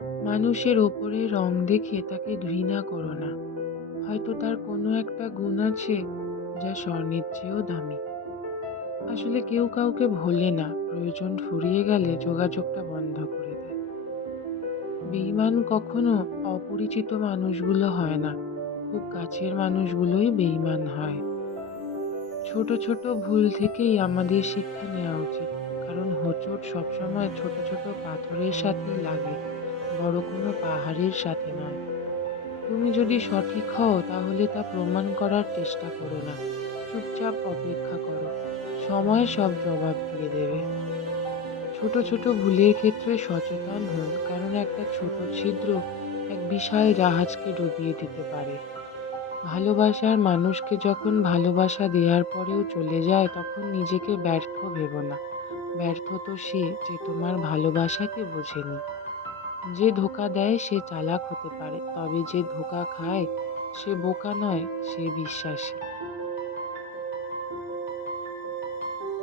মানুষের ওপরে রং দেখে তাকে ঘৃণা করো না। হয়তো তার কোনো একটা গুণ আছে যা স্বর্ণের চেয়েও দামি। আসলে কেউ কাউকে ভোলে না, প্রয়োজন ফুরিয়ে গেলে যোগাযোগটা বন্ধ করে দেয়। বেইমান কখনো অপরিচিত মানুষগুলো হয় না, খুব কাছের মানুষগুলোই বেইমান হয়। ছোট ছোট ভুল থেকেই আমাদের শিক্ষা নেওয়া উচিত, কারণ হোঁচট সবসময় ছোট ছোট পাথরের সাথে লাগে। বড় কোনো পাহাড়ের সাথে নয়। তুমি যদি সঠিক হও, তাহলে তা প্রমাণ করার চেষ্টা করো না। চুপচাপ অপেক্ষা করো। সময় সব জবাব দিয়ে দেবে। ছোট ছোট ভুলের ক্ষেত্রে সচেতন হন, কারণ একটা ছোট ছিদ্র এক বিশাল জাহাজকে ডুবিয়ে দিতে পারে। ভালোবাসার মানুষকে যখন ভালোবাসা দেওয়ার পরেও চলে যায়, তখন নিজেকে ব্যর্থ ভেবো না। ব্যর্থ তো সে যে তোমার ভালোবাসাকে বোঝেনি। যে ধোকা দেয় সে চালাক হতে পারে, তবে যে ধোকা খায় সে বোকা নয়, সে বিশ্বাসী।